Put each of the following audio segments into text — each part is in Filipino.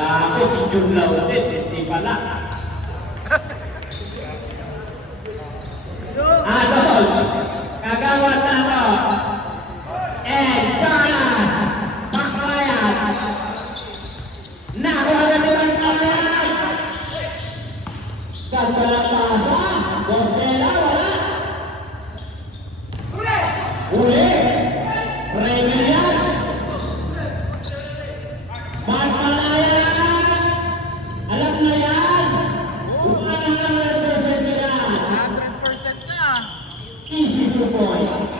Kala ko si Jumlaw ulit, hindi pala. Adol, kagawad na ako. And Jonas Maclayan. Nakuha na nilang kalayan. Ganda lang pasa. Dos Bela, wala. Uli. Remian. Maclayan. Alam na yan. Kung ano ang 100% yan. 100% na. Easy 2 points.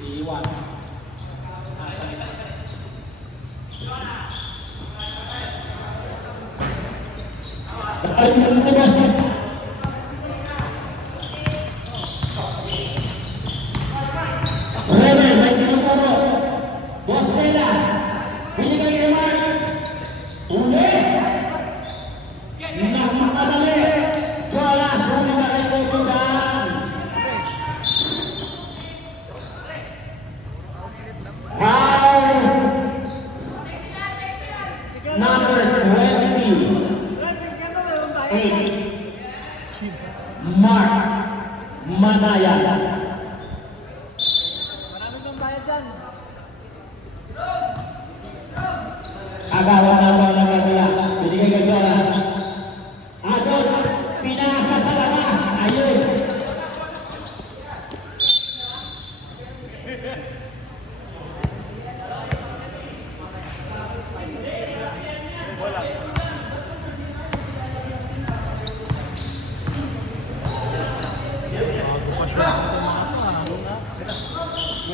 Si Iwan. Ay, ang tibas niya. Rene, may tinuturo. Dos Bela. Binigay kay Mark. Uli. Nakamadali. Jonas, huli na kay Boto dyan. Foul. Number 28. Mark Manaya. Maraming kang bayad dyan. Agawan na bola ng kabila. Binigay kay Jonas. Adol, pinasa sa labas. Ayun.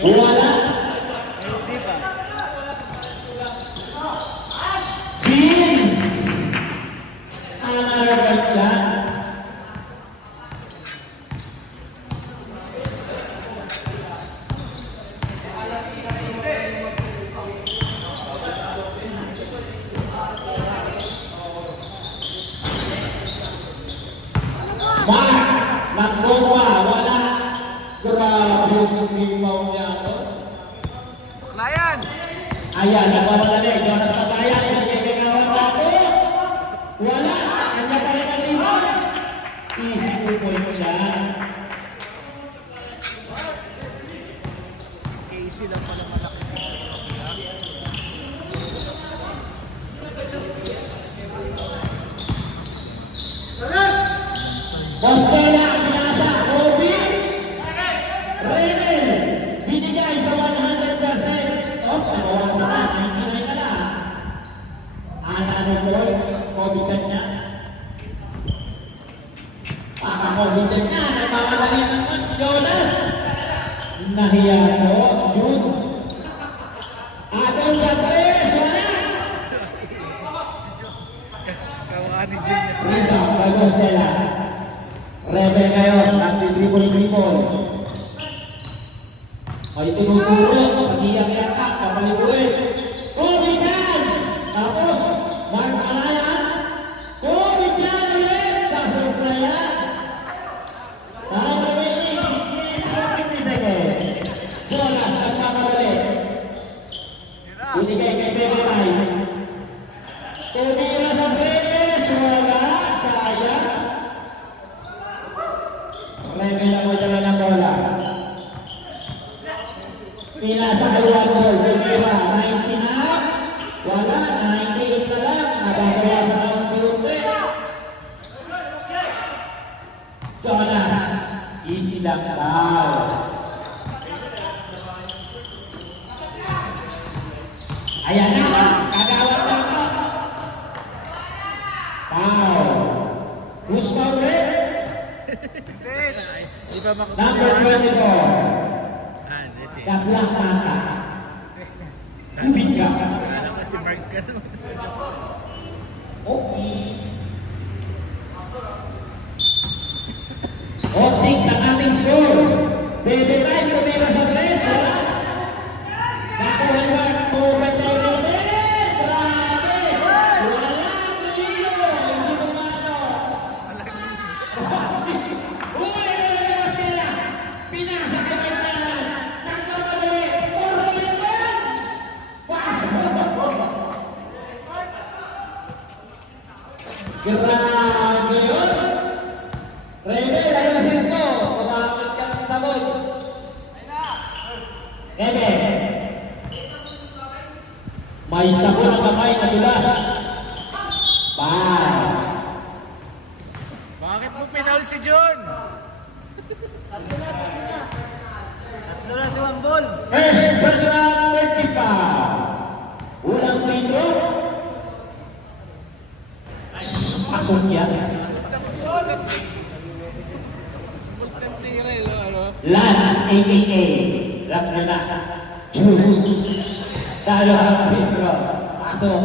Wala. Beans. Another good shot. Mark, nagbomba, wala. Grabe yung limaw niya. Layan! Ayan, nagmamadali. Jonas Maclayan, hindi kagawan nato. Wala. Kanya pa rin ang rebound. Easy 2 points siya. Casey lang pala malaki. Dos Bela, pinasa. Kobe. Renel. Binigay sa 100%. Oh, nabawasan na. 99 na lang. Another points. Kobe kanya. Kobe kanya. Nagmamadali naman si Jonas. Nahiya ko si Jun. Adol sa tres. Wala. Kawahan ni Junior. Rita, kay Dos Bela. Rebel ngayon, nagtitribol-tribol. Ay tinuturo sa siyang yata, kapaliguin. Kobe dyan! Tapos, Mark Manaya. Kobe dyan ulit! Pasok na yan. Time remaining, 6 minutes, 43 seconds. Jonas, nagmamadali. Binigay kay Bebetay. Tumira sa tres, wala, sayang. Rebel ang madala ng bola. Pinasa kay Wardol, Rivera, 90 na. Wala, 98 na lang. Nababawasan na ang tulungan. Jonas, easy lang daw. Ayan na, kagawad na ako. Foul. Who's foul, Red? Di ba Number 24. Gablang Mata. Ubig ka. Alam ko si Mark ka naman. Okay. Hot 6 ang ating score. Baby time, tumira sa tres. Wala. Nakuha naman po ba tayo rin? Grabe. Walang nilo. Hindi mo mano. Uy, wala naman nila. Pinasa kay Bantalan. Nagmamadali. Orban. Pasok. Grabe yun. Rene, ayusin ko. Kumakit ka ng sabon. Rene. May sabon na kamay na dulas. Bye. Bakit mo pinaul si John? Tatlo na si Wambol. First personal 30 pa. Unang metro. Pasok yan. Lance, a.k.a. Rap nyo na. Talo ang metro. Pasok.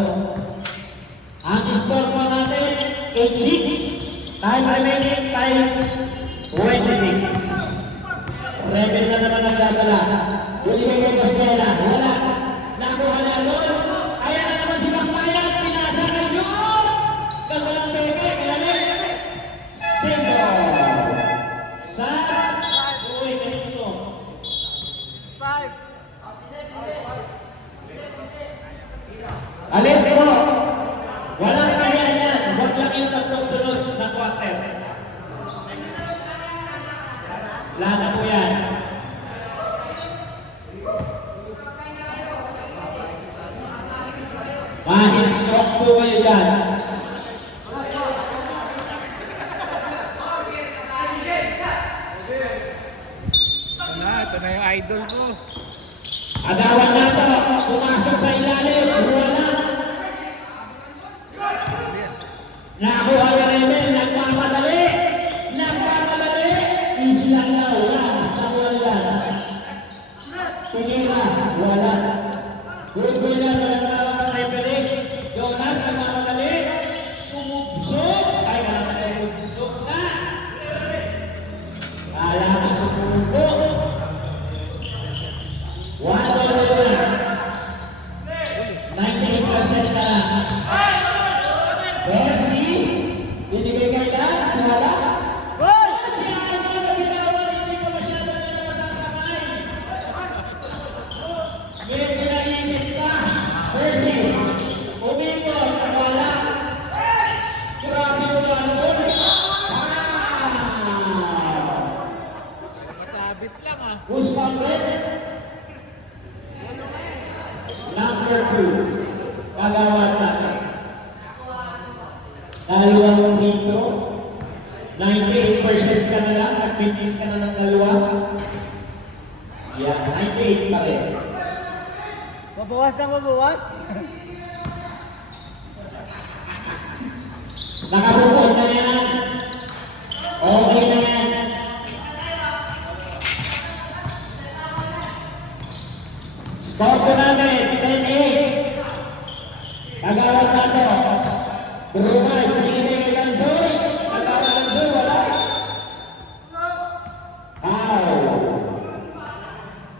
Ang score po natin, 8-6. Time remaining, time 26. Rebel na naman ang dadala. Binigay kay Costela. Wala. Nakuha na yun. Kaya na naman si Macbayan. Pinasa na yun. Kagulang peke. Ilalim. Single. Sa uwi na nito. 5. Alin po. Walang kaya yan. Huwag lang yung tatlong sunod na quarter. Lana po yan. Kahit stroke po kayo dyan. Ito na yung idol ko. Agawan na po. Pumasok sa ilalim. Wala. Nakuha ni Rebel. Nagmamadali. Nagmamadali. Easy lang daw. Lance. Nakuha ni Lance. Tingila. Wala. Good winner. Walang tawag ng referee. Jonas. Nagmamadali. Sumubsog. Ay, wala ka na sumubsog na. Kala ka sumubsog. Wala na. 98% na lang. Percy, binigay kay Lance, wala. Si Alma na bitawan, hindi ko masyado nalabas ang kamay. Medyo nainit pa. Percy, umikot, wala. Grabe yung ganun. Masabit lang ah. Who's favorite? Number 2. Kagawad natin. Dalawang litro. 98% ka na lang. Nag-fitness ka na ng dalawa. Yan, 98 pa rin. Mabawas na mabawas? Nakabukod na yan. Okay na yan. Score ko namin, 10-8. Kagawad na to. Brumay, binigay kay Lansoy. Kagawad Lansoy, wala.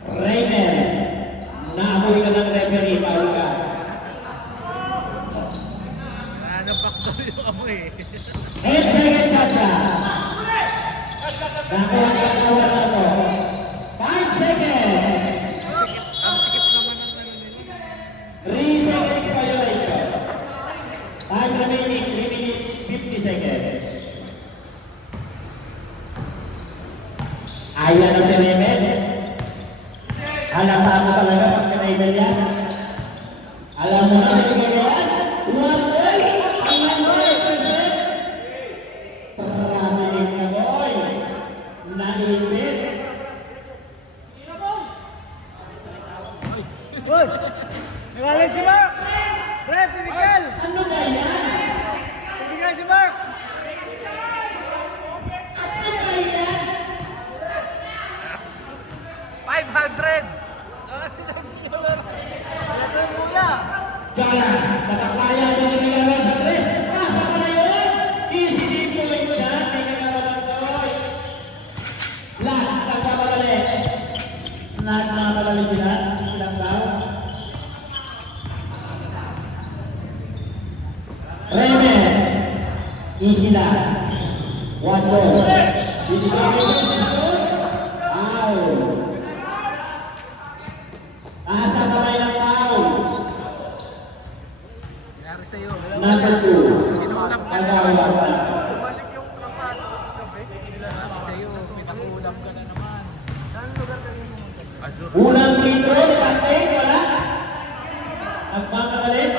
Rainer, naamoy ka ng referee, Paul ka. Nanapakto yung amoy eh. 10 seconds shot ka. Nakuha ang kagawad na to. 5 seconds. Ang sikip naman ng ano nila. 3 seconds violation. Time remaining 3 minutes 50 seconds. Ayan na si Rebel. Halata mo talaga pag si Rebel yan. Alam mo na, nabigay kay Lance. 1 point. Ang 9%. Traminig na boy. Nainit. Uy! Nagalit si Mark! Pre, physical! Ano ba yan? Physical si Mark! Ano ba yan? 500! Ito yung mula! Galas, nataklayan mo na nilalang sa tres. Nasa ka na yun? Easy din point siya. Hindi ka nakapansoy. Lance, nagpapadali. Nagpapadali din Lance. Silang daw. Rene. Easy lang. 1 goal. Binigay kayo sa sunod. Out. Nasa kamay ng foul. Nangyari sa'yo. Number 2. Pagawad na. Bumalik yung trapaso ko kagabi. Sa'yo, pinakulam ka na naman. Saan lugar ka rin pumunta? Unang free throw, Pate, wala. Nagmamagalit.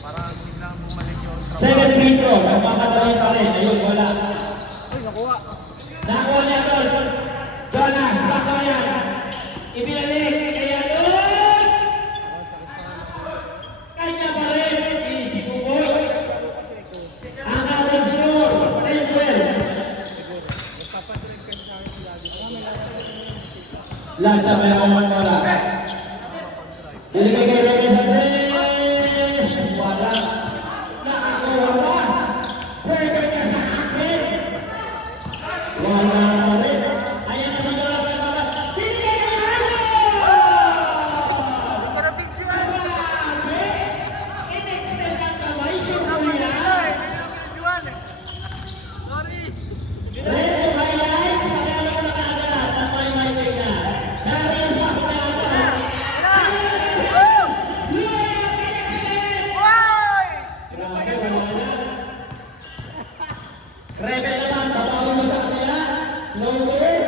Parang biglang bumalik yung Second free throw, nagmamagalit pa rin. Ayun, wala. Ay, nakuha. Nakuha niya doon. Jonas, nakuha yan. Ibinalik. Kaya doon. Kanya pa rin. Easy 2 points. Ang ating score, 10-12. Lahat sa mayaman wala. Ilagay kay Robin Andres. Wala. Nakakuha pa. Pwede ka sa akin. Wala pa rin. Ayan na si Jonathan Bala. Binigay ka na ito! Para picture! Grabe! In-extend ang kamay. Sure yan. Sorry! Red to highlights. Pagalaw na kaagad. At may na. Dahil pakinaga. Grabe, wala yan. Rebel naman, babawin mo sa kanila. Lower.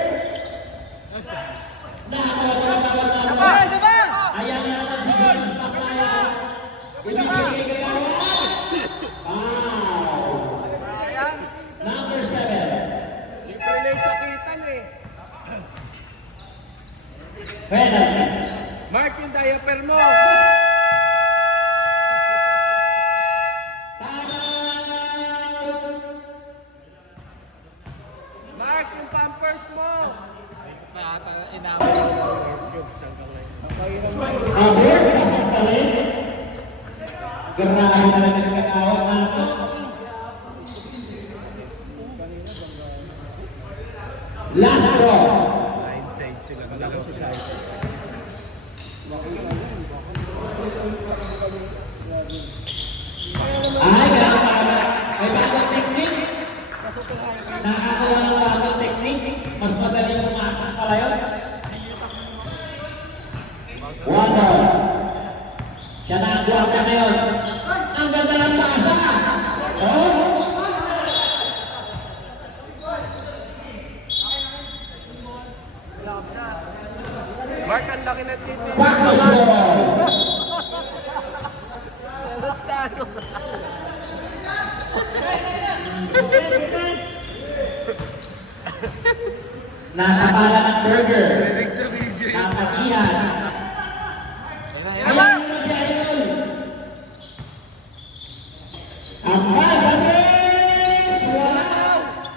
Nakakawag na Sabay! Sabay! Ayan na naman si Jonas Maclaya. Ibigay kay Gagawa. Wow. Ayan! Number 7. Ipilay sa kitan eh. Penalty. Mark yung diaper mo! Timeout. Mark yung pampers mo! Abot, bakit pa rin? Grabe na lang ang kakawag nato. Last draw. Inside sila. Malakas sa side. Ay, ganun talaga. May bagong technique. Nakakawa ng bagong technique. Mas magaling pumasok pala yun. Water. Siya na ang guwapa ngayon. Ang ganda ng pasa. Oh? Mark, ang laki na titi. Backwards ball. Nakapala ng burger. Napakihan. Ayan mo na si Idol. Ang ball sa tres. Wala.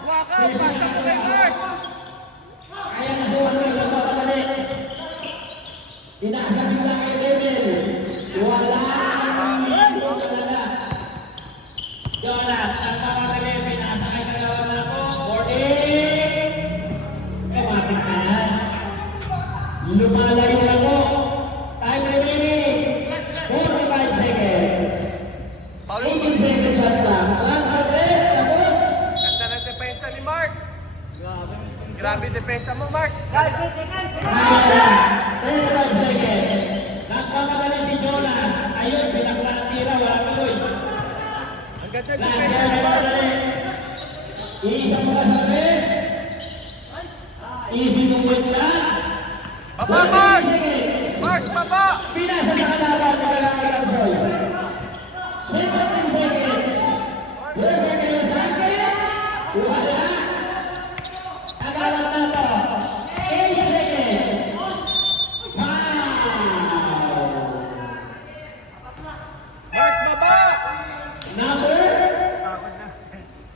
Waka! Pasok kay Mark! Ayan na si Wonder. Nagpapabalik. Inaasap yung lang kay Devil. Wala. Ito talaga. Jonas, ang pamagaling. Pinasakay na naman ako. 40. Matik na yan. Lumalayo na po. Time remaining. 45 seconds. 18 seconds shot lang. Lang sa tres. Tapos. Ganda ng depensa ni Mark! Grabe depensa mo, Mark! Kaya lang. 35 seconds. Nagpapagaling si Jonas. Ayun, pinaklatira. Wala tuloy. Ang ganda ng Last depensa year, ni Mark! Iisa mo ka sa tres. Easy to win shot. Baba, Mark! 20 seconds. Mark, baba! Pinasa sa kalaban ni Kalaban Alsoy. 17 seconds. Burger kayo sa akin. Wala. Agawan na to. 8 seconds. Wow. Mark, baba! Number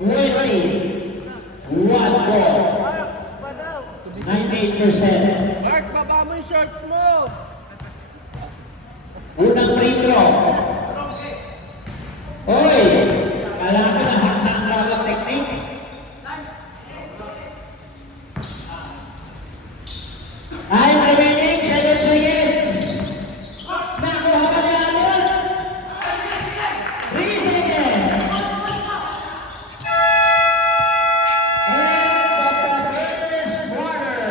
20. One ball. 98%. Mark, baba mo yung shorts mo! Unang free throw. Hoy! Alam ko na hak na ang bagong technique. Time remaining 7 seconds. Nakuha ka niya agad. 3 seconds. End of the first quarter.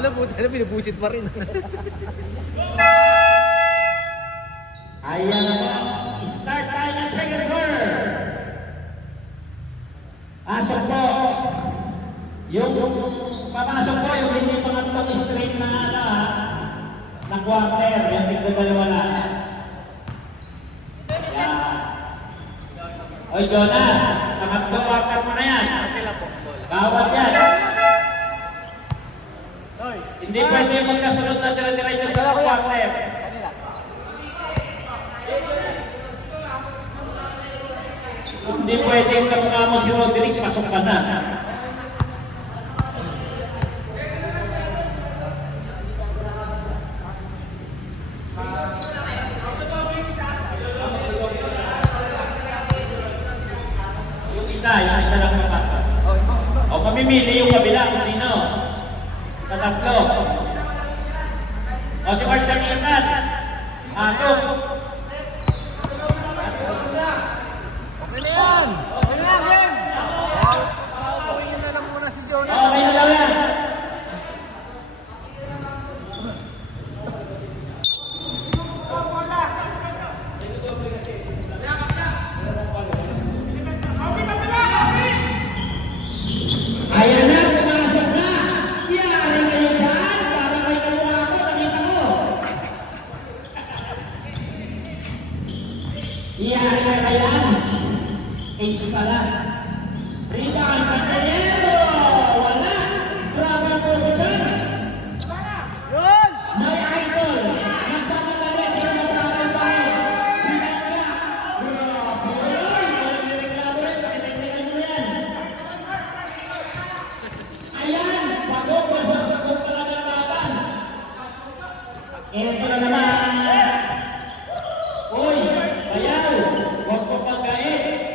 na puta na, binubusit pa rin. Ayan na po. Start tayo ng second quarter. Pasok po. Yung papasok po, yung hindi pangatlong straight na na quarter. Yung tigdadalawa na. Yan. Oy, Jonas. Pangatlong quarter mo na yan. Bawat yan. Hindi pwede yung magkasunod na dire-diretso yung dalawang quarter. Hindi pwede yung kapuna mo si Roderick, pasok ka na. Yung isa lang papasok. O mamimili yung kabila kung sino. Tatatlo. O si Mark Changitan. Pasok. Okay na yan! Okay na yan, Glenn! Paupuin nyo na lang muna si Jonas. Okay na daw yan. Ayan na, pumasok na. Yari kayo dyan. Para may kamukha ko, nakita ko. Yari na kayans. Ace pala. Rebound, Patanero. Wala. Grabe po dyan. Yun! May idol. Nagpapagalit yung matamang bahay. Binangga. Grabe. Walang nireklamo rin. Pakiteknikan mo yan. Ayan. Pagod. Masas pagod talaga ng laban. Ito na naman. Uy. Bayaw. Huwag ko pagkain.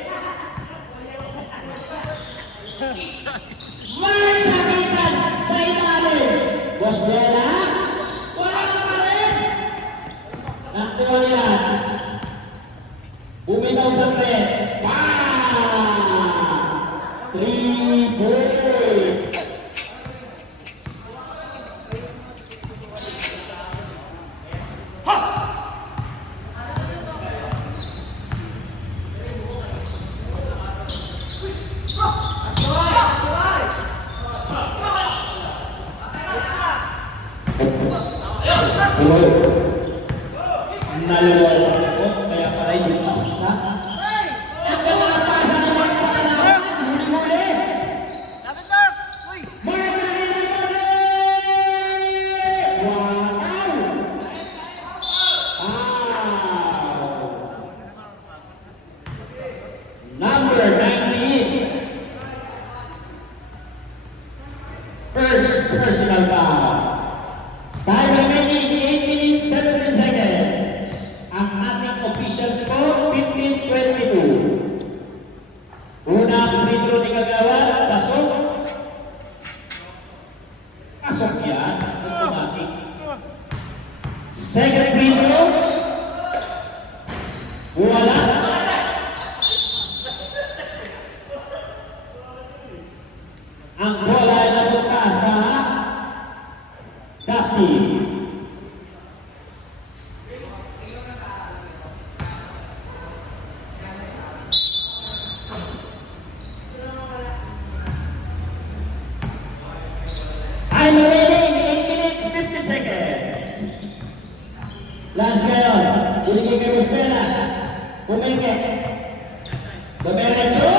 Mark Kapitan sa ilalim. Boss Dela. Wala ka pa rin. Nakuha nila. Bumitaw sa press. Wow! 3 point. Naluloko ako, kaya pala yung masaksa. At nakapasa naman sa kalaban, huli-huli. Lapit, Mark! Uy! Margarita Gabi! Wow! Wow! Number 19. First personal foul. Time remaining 8 minutes 17 seconds. Ang ating official score 15-22. Unang free throw ni Kagawad, pasok. Pasok yan, automatic. Second free throw. Wala. Ang bola ay napunta sa Dati. Time remaining 8 minutes 50 seconds. Lance ngayon, binigay kay Muspera. Pumike. Dumiretso.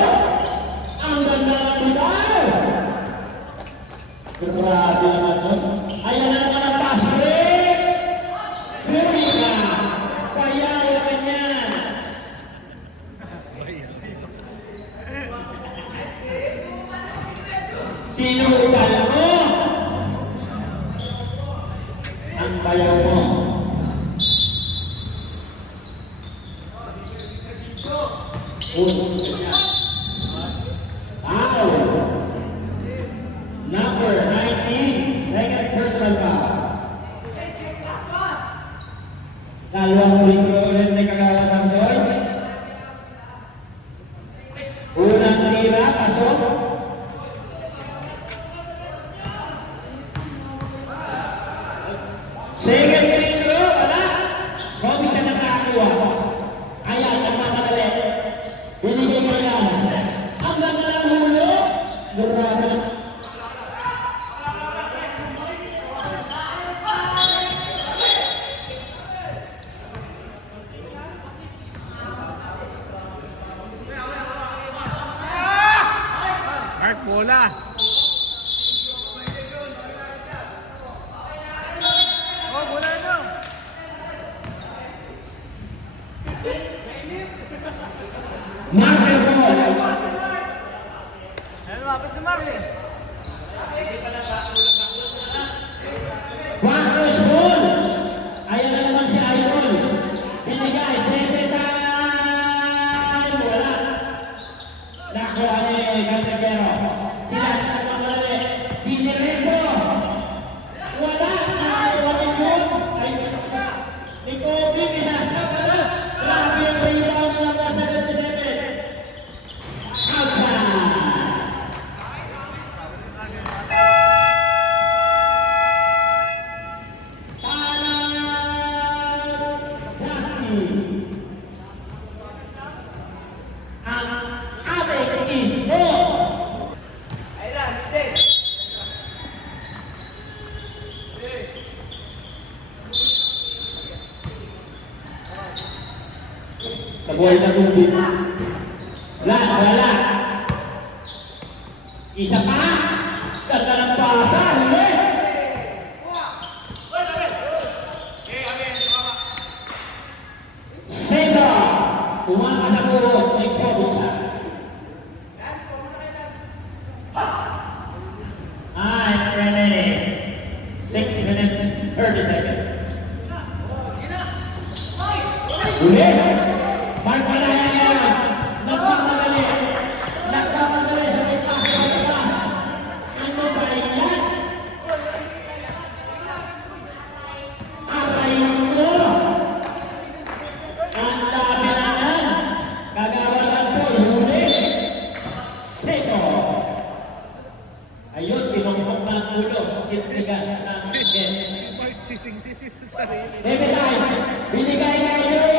Ang ganda ng bitaw. Grabe naman nun. Ayan na naman ang basket. Huli ka. Bayaw naman yan. Sinupal mo. Ang bayaw mo. Foul. Number 19, second personal foul. Dalawang free throw ulit ni Kagawad Tamsoy. Unang tira, pasok. Bola. Oh, bola ito. Marker ball. Ayan, lapit na Marvin. Quadros ball. Ayan na naman si Idol. Binigay. Bebe time. Wala. Nakuha ni Cantebero. Sila sa mamalali. Dinireto. Wala. Nakuha ni Moon. Ay, ni Kobe. Pinasa ka na. Grabe yung rebound na lang sa 77. Outside. Ang ating is ball. Sa buhay na tubig. Wala. Isa pa. Ganda ng pasa. Huli. Sega. Umaka sa buhok. May COVID ka. 6 minutes, 30 seconds. Huli. Mark Malaya ngayon. Nagmamadali. Nagmamadali sa may pasa sa labas. Ano ba yan? Aray ko. Ang dami na yan. Kagawalan sa huli. Seto. Ayun, pinongpok na ang ulo. Sisligas ng game. Mark sising-sisi sa sarili. Baby time. Binigay na yun.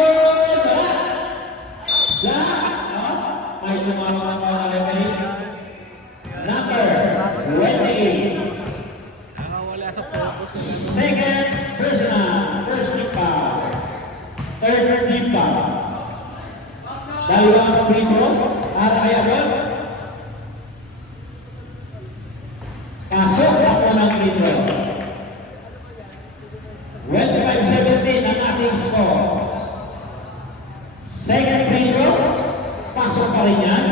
Wala. May tumawag ng mga referee. Number 28. Nakawala sa focus. Second personal. First team foul. Third team foul. Dalawang free throw. Para kay Abel. Pasok ako ng free throw. 25-17 ang ating score. Second free throw. Pasok pa rin yan.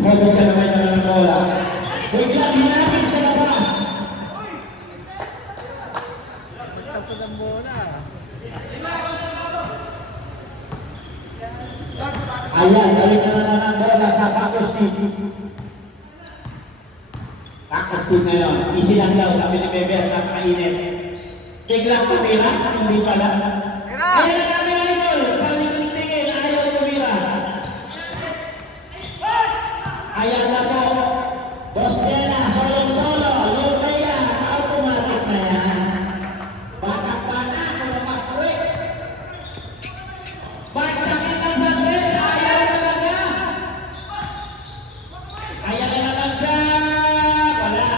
Huwag siya naman ng bola. Bigla hinagis sa labas. Magtapos ang bola. Ayan, balik na naman ang bola sa Packers team. Packers team ngayon. Easy lang daw, sabi ni Beber, napakainit. Biglang tumira, hindi pala. Ayan na kami idol. Paling-tingin, ayaw tumira. Ayan na po. Boss Jena, solo-solo. Lupaya, automatic na yan. Batak-bata, lumabas tuwik. Bagsakit ang Andres, ayaw talaga. Ayan na naman siya. Wala.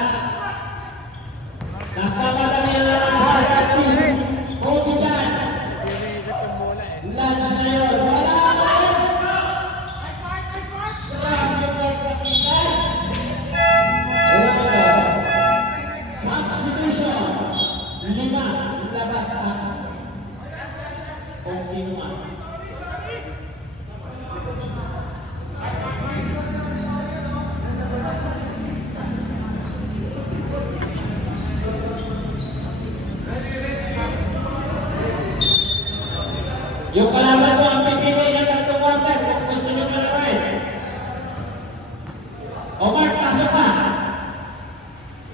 Nagpapadali na ng Harvard team. Kobe dyan. Pinigat yung bola eh. Lance na yun. Wala na yun. Grabe yung pagsakitan. Wala na. Substitution. 5. Labas na. Kung sino man. Yung kalaban ko ang pipili ng tatlong quarter kung gusto nyo malakay. O Mark, pasok pa.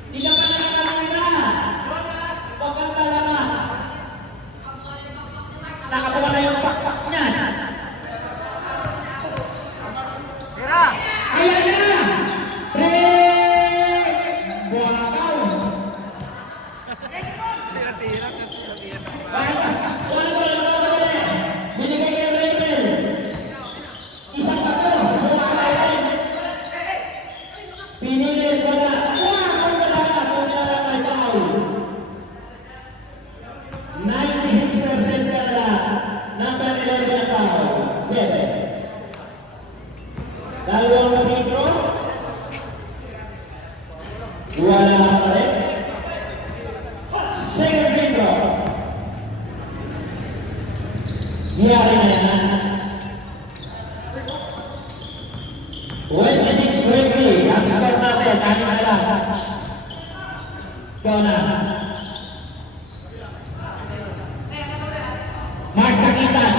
Hindi ka pa nakakamira. Huwag kang lalabas. Nakabuka na yung pakpak niyan. Tira! Ayan na! Break! Buwakaw! Tira-tira kasi sabihin ng Wala na madali. Binigay kay Raven. Isang pato. Buwakaw Raven. Pinilit wala. Buwakaw wala na. Kung wala may foul. 96% ka na lang. Number 11 na foul. Bebe. Second free throw. Hiyari na yan. 26-20. Ang score natin. Tayo na lang. Jonas. Mark Kakitan.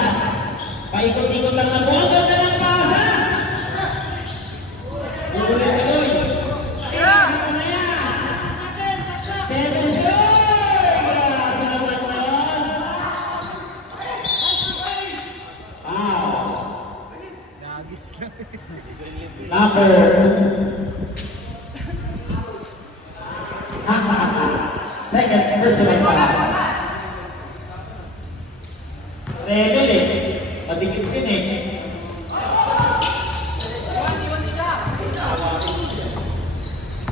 Paikot-ikot lang ang buwan. Ganda ng pasa. Tuloy-tuloy. Ito na yan. Seven score. Grabe naman yun. Wow. Nagis lang. Number. Second personal foul. Rebel eh. Madikit din eh.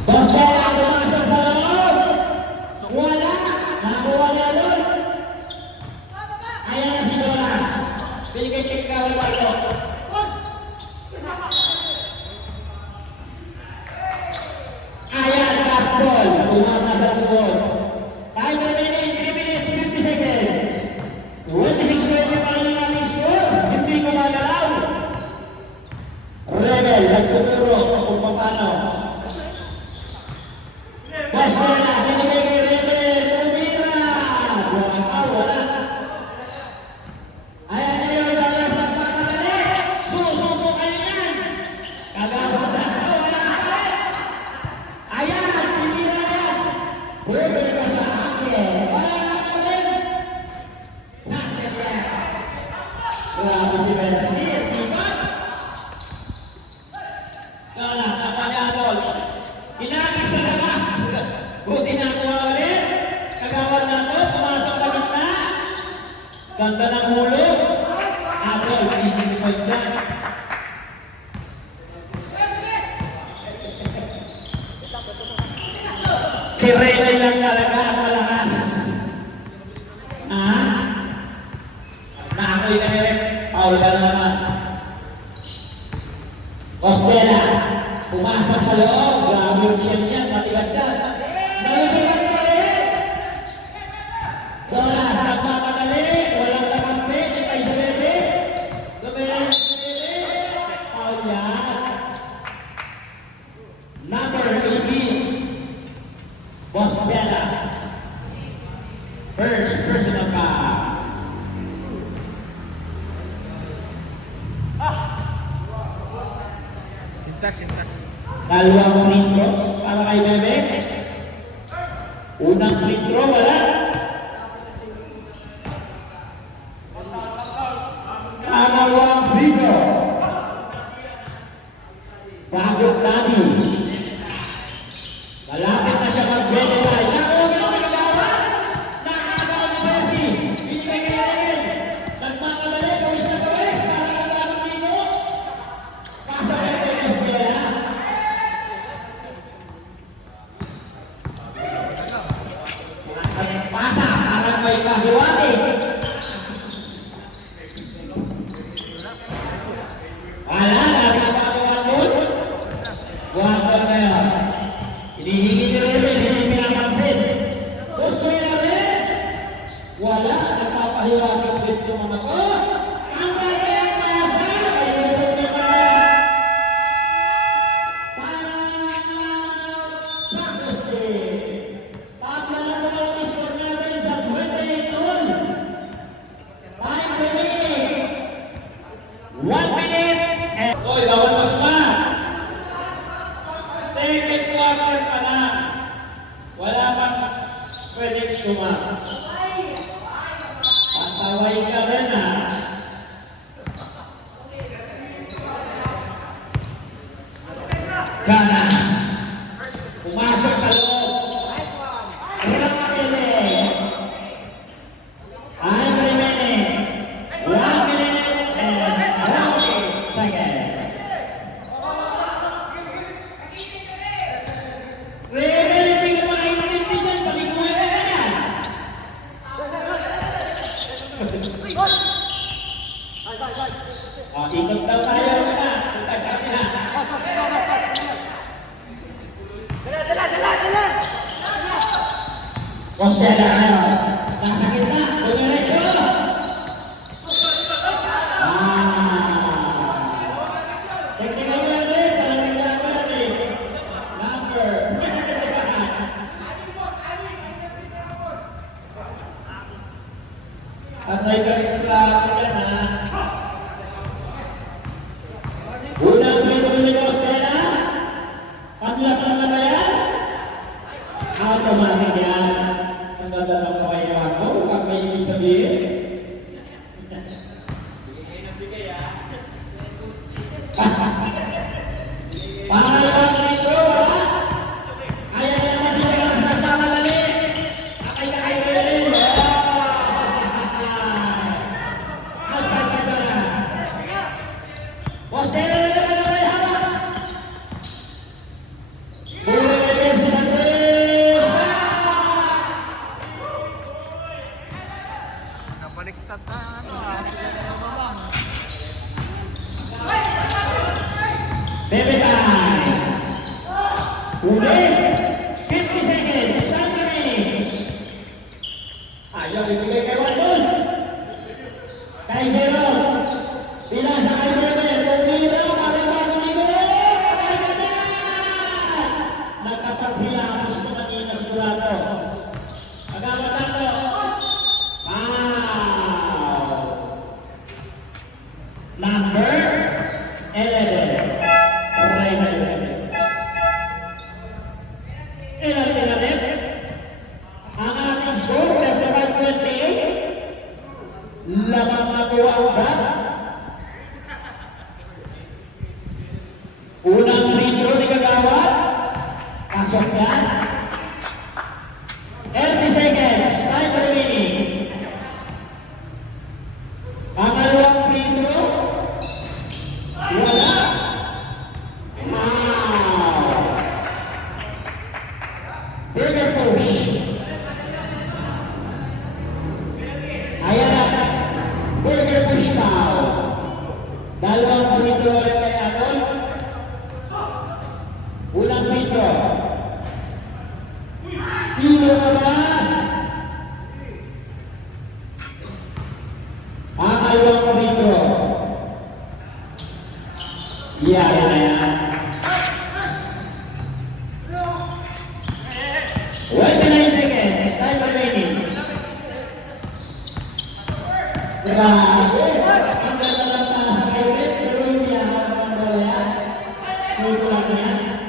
Boss Bella, pumasok sa loob. Wala. Nakuha niya doon. Ayan na si Jonas. Binigay kawal pa ito. Ayan, top ball. Tumama sa buwan. Time remaining 3 minutes, 50 seconds. 26-20 pa rin ang aming score. Hindi ko magalaw. Rebel, nagtuturo kung paano. Boss Bella, binigay kay Rebel. Tumira. Wala. Ayan na yun, Jonas, nagpapadali. Susuko kayo yan. Kagawang na ito, wala pa rin. Ayan, tumira na yan. Rebel ka sa akin. Wala pa rin. Nakit yan. Grabe si Benzi. Sipat. Jonas, napanyanol. Inakas sa labas. Buti na kuha ulit. Kagawad na ito. Pumasok sa gitna. Ganda ng hulog. Apple, easy point dyan. Si Rene lang talaga ang malakas. Naamoy ka na rin. Paul ka na naman. Costela, pumasok sa loob. Grabe yung shell niya. Matigas siya. Nalusugan pa rin. Doras, nagmamadali. Walang takampi. Hindi kayo sa bebe. Gumilin sa bebe. Paul yan. Number 18. Costela. First personal foul. Sintas. Dalawang free throw para kay Bebe. Unang free throw, wala. Pangalawang free throw. Bagong Dani. Malapit na siya mag-benefy. Nakuha ang nagagawa. Nakagawa ni Benzi. Binigay kay Rebel. Nagmakamali. Kawis na kawis. Nakagawa dito. Pasok kay Costela. Pasa, parang may kahiwati. Wala, lagi na magawa doon. Buwan na yun. Hinihingi ni Rebel, hindi pinapansin. Gusto nila rin. Wala, nagpapahiwati dito mga ko. Ang dami ng pasa, may lupot nito na. Practice day. Pabla na po ang score natin sa 28 all. Time remaining. 1 minute. Oy, bawal mo suma. Second quarter pa na. Wala pang pwedeng suma. Pasaway ka rin ha. Ganas. Pumasok sa loob. Rakiling. Time remaining. 1 minute and 40 seconds. Rebel, hindi ka makaintindi dyan. Paliguan ka na yan. Ikot daw tayo. Punta sa kapila. Costela, At may kaliklaki ka na. Unang minuto ni Costela. Panlakang na ba yan? Automatic yan. Ang ganda ng kawayawan mo. Huwag may ibig sabihin. Para yung intro, wala? Ayaw na naman sila lang sa pamalali. Akay na kayo rin. Outside ka daras. Costela na naman na may hawak. Buhay si Andres. Nabaliktad na ano Bebe time. Uli. 50 seconds. Time remaining. Ayaw ibigay kay Waldon. Kay Jerome. Bilang sa kay Jerome. Pumila. Marima tumigil. Patay ka na. Nagkapaghilapos ko kanina sigurado. Agawan na to. Wow. Number 11. Ilan tinalit? Ang ating score, 35-28. Lamang nakuha ang bat. Unang litro ni Kagawad. Pasok yan. 30 seconds. Time remaining. Pangalawang litro. Wala. Burger push. Ayan na. Burger push now. Dalawang burrito ulit kay Adol. Unang litro. Pilo labas. Pangalawang litro. Yan na yan. 29 seconds. Time remaining. Grabe. Ang ganda ng taas sa kailit. Pero hindi ako ng bola yan. Dito lang yan.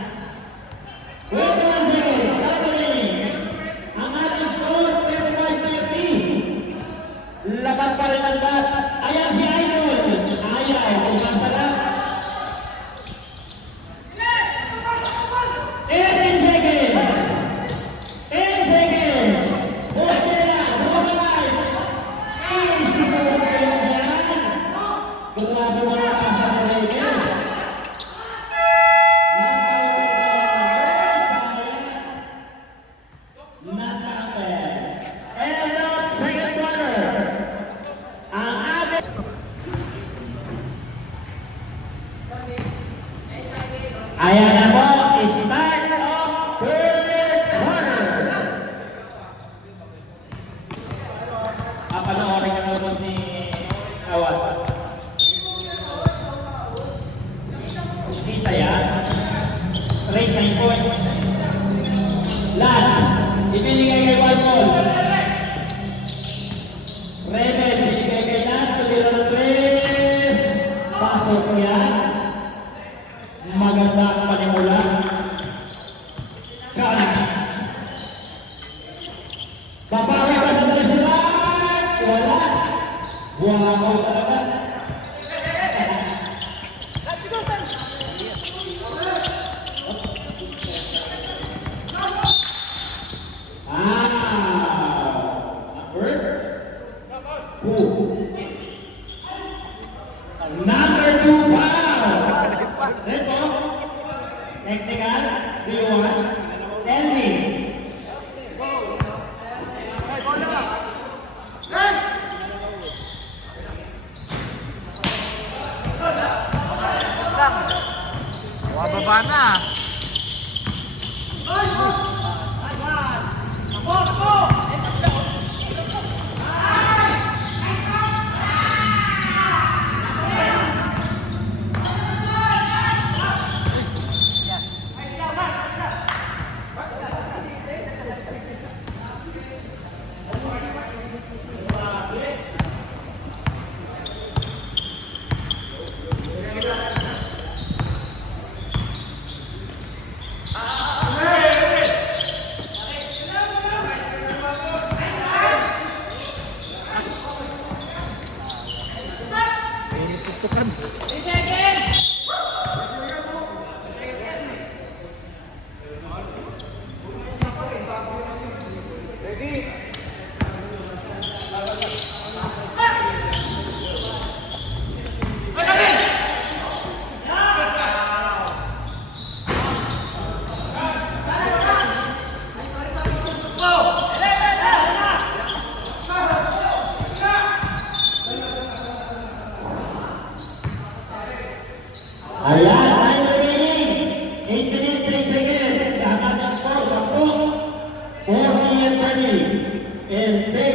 21 seconds. Time remaining. Ang ating score, 35-30. Laban pa rin ang bat. Ayan si Idol. Ayaw. Umasa lang. 18 seconds. 10 seconds. Costela, Robert. Easy movements yan. Grabe mo na pasa na Regal. Not-counted na. Sayang. Not-counted. End of second quarter. Ang ating... Ayan na po. Start of third quarter. Panoorin ka naman ni Awad. Kita yan. Straight 9 points. Lats. Ibinigay kay Walmol. Rebel. Ibinigay kay Lats. Sabira ng 3. Pasok yan. Maganda ang panimula. Kalas. Babawi pa na tayo sila. Wala. Wow talaga. Number 2 foul. Reto. Technical. Do you want? Henry. Wababa na.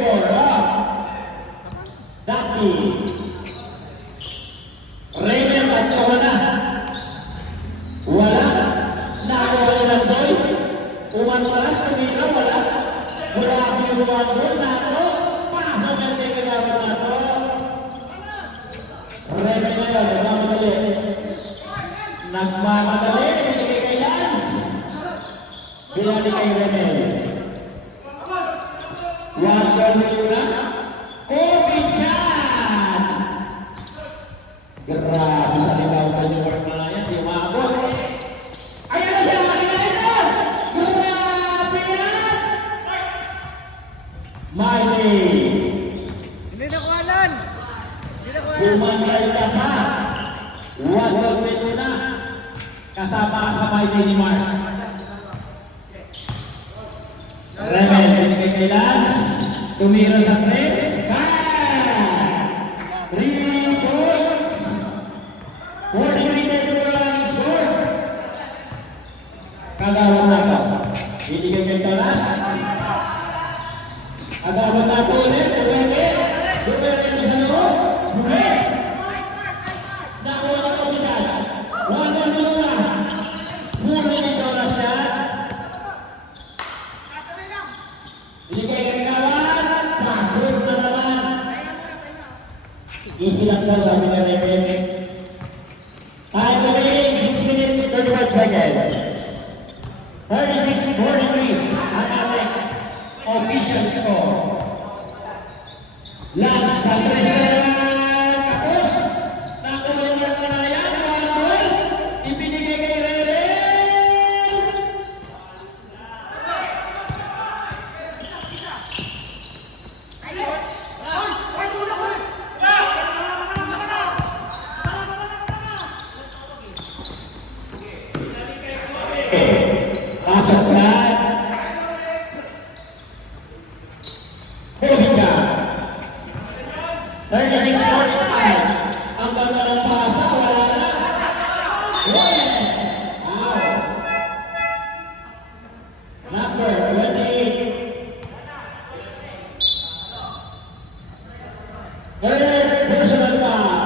score. Dati. Rebel at Johanna. Wala. Nakuha ni Lanzoy. Umanuras, tumira, wala. Grabe yung wando. Nato. Pasok ang tingilawat nato. Rebel ngayon. Nagmamadali. Nagmamadali. Binigay kay Lance. Binali kay Rebel. Wando ngayon na. Obichan! Grabe sa libaw pa yung work na yan. Di maabot. Ayan na siya! Makina ito! Grabe yan! Miley! Hindi na kuhanan! Hindi na kuhanan! Bumantay ka pa. Wag menu na. Kasama ka sa Miley ni Mark. Rebel, binigay kay Lance. Tumira sa press. Bang! 3 points. 43 na ito ang score. Kagawad na ito. Binigay kay Tolas. Kagawad na ito ulit. Bumete. Bumete ito sa loob. Bumete. Nakuha na ito bitan. Wala na muna. Huli ni Tolas siya. Binigay kay Kagawad. Pasok na naman. Easy lang daw kami na Rebel. Time remaining 6 minutes 35 seconds. 36-43 ang ating official score. Lance sa 3 na naman. Tapos, nakuha naman na yan. Ball. Ibinigay kay Rebel. Pasok na. Bobika. 36-45. Ang ganda ng pasa. Wala na. Yeah. Wow. Number 28. Third personal foul.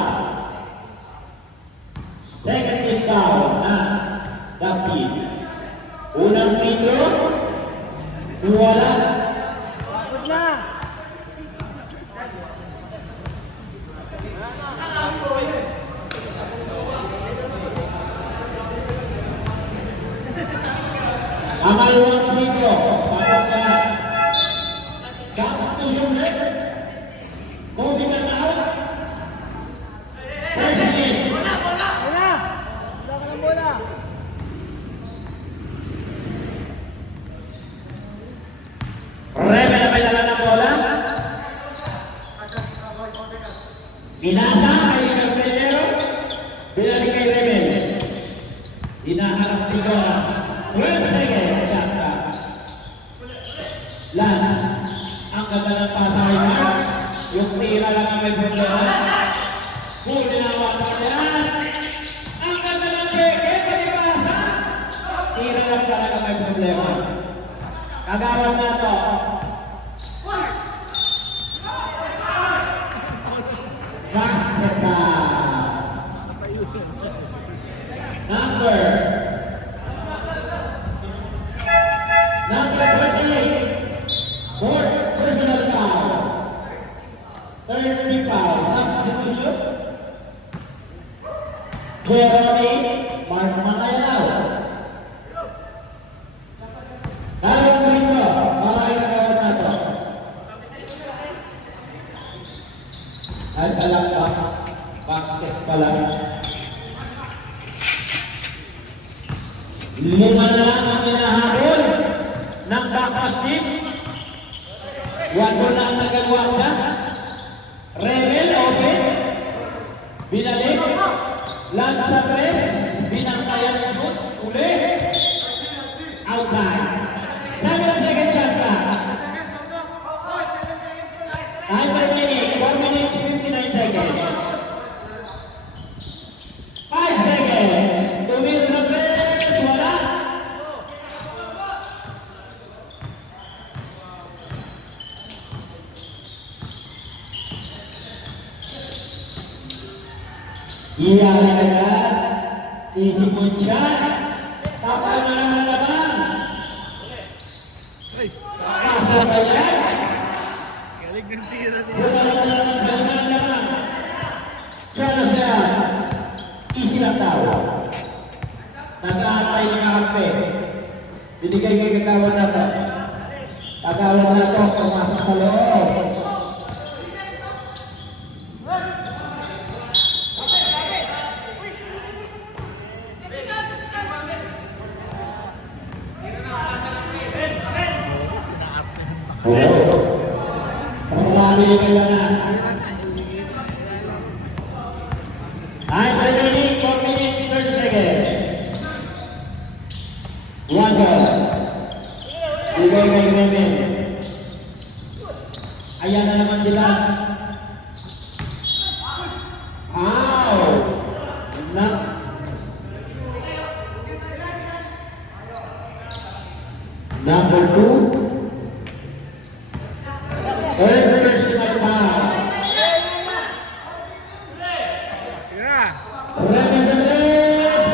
Second team foul na David. Unang metro, wala. Good na! Amal 1 metro, parang na. Substitution net. Moving na out. President. Wala! Wala ka ng bola! Rebel na may dala ng bola. Binasa kay Cabrero. Binalik kay Rebel. Hinaharap ni Goras. 12 seconds. Shot clock. Lance. Ang ganda ng pasa kay Mark. Yung tira lang ang may problema. Huli na wala yan. Ang ganda ng peke. Panibasa. Tira lang talaga may problema. Kagawad na ito. Basket number 28. Fourth personal foul. Third free foul. Substitution. Jeremy Mark Manayalaw. Darong Brito, para ikagawad na ito. At sa laptop, basket pala. 5 na lang ang hinahabol ng backup team. Wag na ang nagagwanda. Rebel, open. Binalik. Lance sa press. Binangkayan ito. Uli. Outside. 7 second shot clock. Time remaining. 1 minute 59 seconds. 5 seconds. Tumira na press. Wala. Iyan agad. Isip mo dyan. Tapos na naman naman. Ay! Kaso ba yan? Galing ng tira niya. Bumalik na naman sa naman. Diyan na siya. Easy lang daw. Nag-aantay ng kakampi. Binigay kay kagawan natin. Kagawan na ito. Pumasok sa loob. Sinaarte yung Oo. Marami yung kaganas. Time remaining 4 minutes 30 seconds. One goal. Bigay kay Remen. Ayan na naman si Lance. Ow! Nak. Number 2. Third personal foul. tira! Remen the Blaze.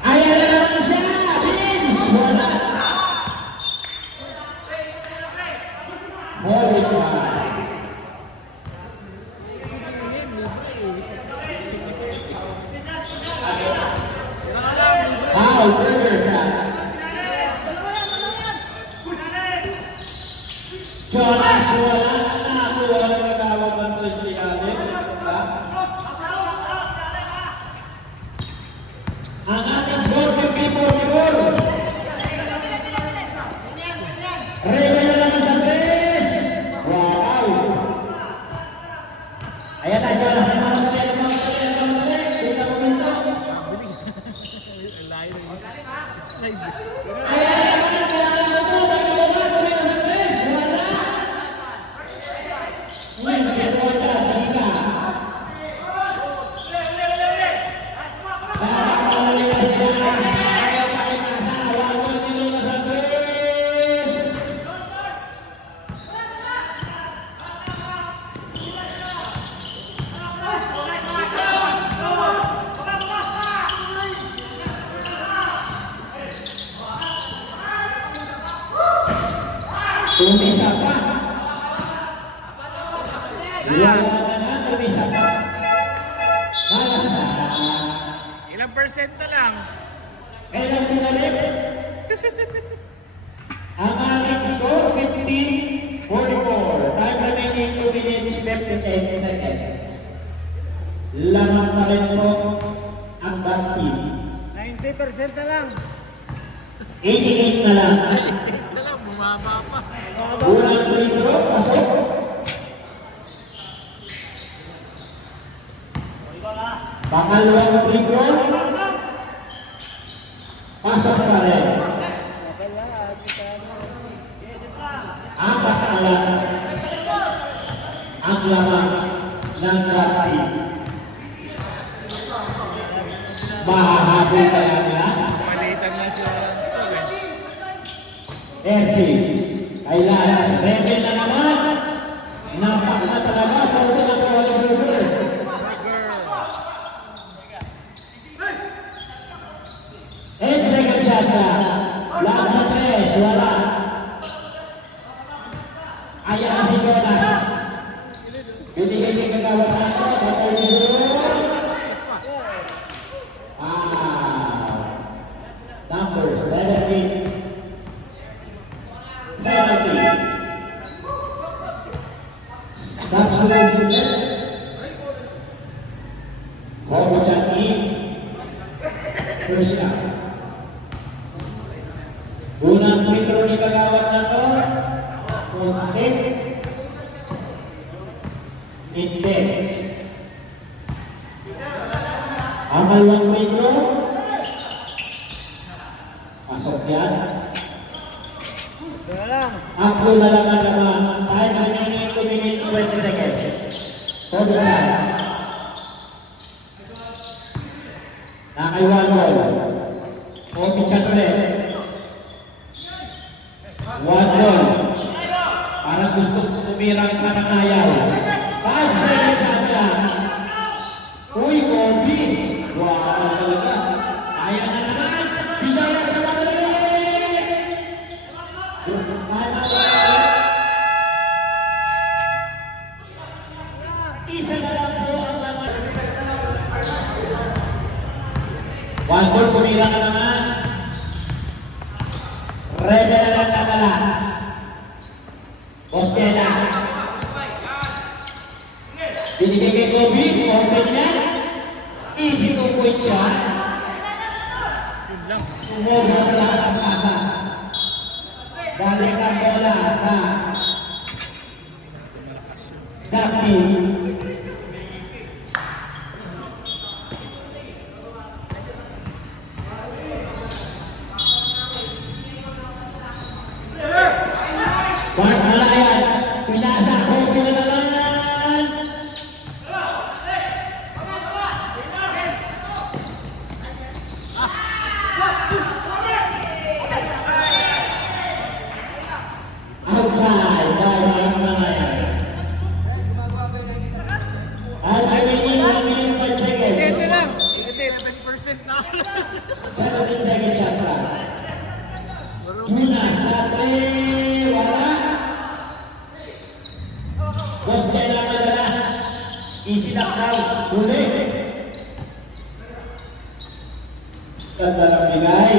Ayan na naman siya. Vince. Wala. Hold it back. Sisihin, libre Foul, burger shot. Jonas, wala na. Nakuha na nagawag ang si Allen. Ang ating score 54-54. Regal na naman sa tres. Wow. Ayan na, Jonas. Ay, mamatali. Tingnan mo minto. Layo rin. Slide. Ayan na naman. Kailangan mo to. Bagabaga. Tuloy na sa tres. Wala. Sekonda. Sige ka. Nakakamali na sila. Ayaw pa rin nasa. Wag tuloy na sa tres. Umisa pa. Wala na nga, umisa pa. Para sa Ilang percent na lang? kailang pinalik. Ang aking score, 15-44. Time remaining 2 minutes 58 seconds. Lamang pa rin po ang back team. 90% na lang. 88 na lang. Ito lang, bumaba pa. Unang free throw, pasok. Pangalawang free throw, pasok pa rin. Apat na lang ang lamang ng dati. Mahahabol kaya nila? Malitan lang sila ng score eh. Erchi, ay Lance, ready na naman. Napak na talaga, punta na po ang Burger. And second shot na. Lance sa tres, wala. Ayan si Jonas. Binigay kay kagawad na ito, batay ni Burger. Number 17. Penalty. Substitution. Kobuchan in. First shot. Unang free throw ni kagawad na ito. Puntit. Index. Pangalawang free throw. Pasok yan. Kaya lang. Ako na lang ang laman. Time remaining 2 minutes 20 seconds. Hold it time. Nakay 1 ball. Okay ka ulit. 1 ball. Parang gusto tumirang panangayaw. 5 seconds shot lang. Uy, Kobe! Wow, talaga. Kaya na naman. Hidaya sa madali! Isa na lang po ang laman. 1 ball, kumira ka naman. Ready na lang nakala. Bostela. Binigay kay Kobe, open yan. Easy 2-point siya. Sumobra sa lakas ng kasa. Balik ang bola sa Daphne. Bart Malayan, pinasa, Kobe na naman. Outside by Bart Malayan. At remaining 1 minute 5 seconds. Ito lang. 7% na. 17 seconds shot clock. Tuna sa 3, wala. Bostela madala. Easy na crowd. Huli. Ganda ng bigay.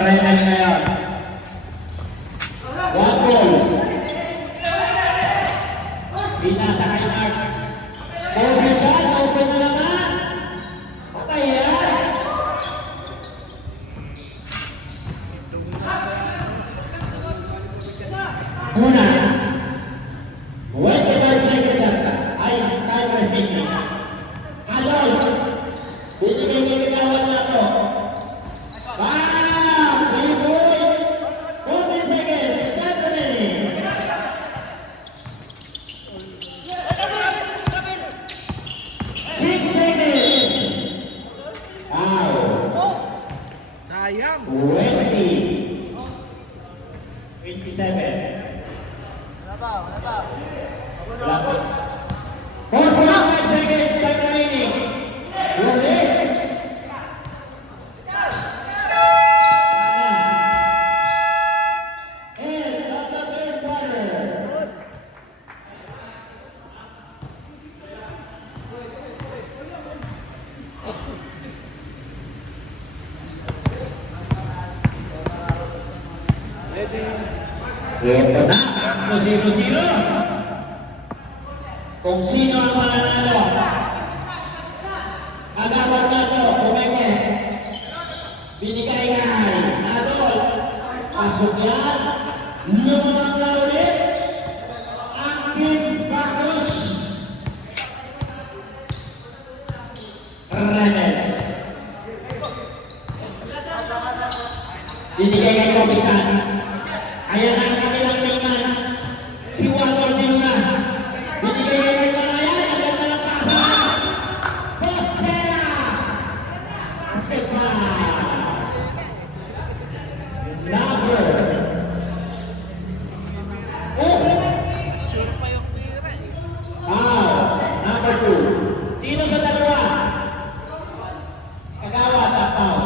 Remen na yan. 1 ball. Binasa kay Mark. Open dyan. Open na naman. Patay yan. Tunas. 25 seconds shot clock. Ay, time remaining. Adol. Binigay niya tinawag na to. Bam! 3 points. 14 seconds. Start remaining. 6 seconds. Wow. Sayang. 20. 27. Wala pa, wala pa. Wala pa. 4.5 seconds. Start remaining. Huli. End of the third quarter. Ito na, ako 0-0. Kung sino ang mananalo, agawad na to, kumeke. Binigay kay Adol. Pasok yan. Lumamang na ulit. Ang Kim Bacchus. Remen. Binigay kay Kapitan. Ayan na ang kanilang layman. Si Walter Dinuna. Binigay kay Malayan. Ang ganda ng pasan. Bostela. Sepa. Number. Oh. Sure pa yung tira eh. Number 2. Sino sa dalawa? Kagawa, tapaw.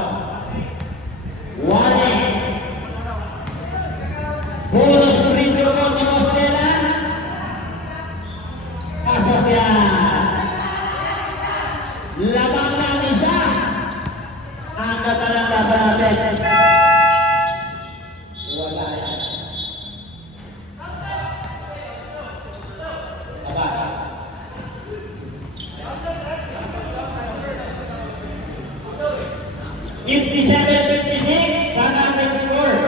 Wale. Bonus free throw mo ni Bostela. Pasok yan. Lamang ng isa. Ang ganda ng laban natin. Wala yan. Aba. $57-56 sa ating score.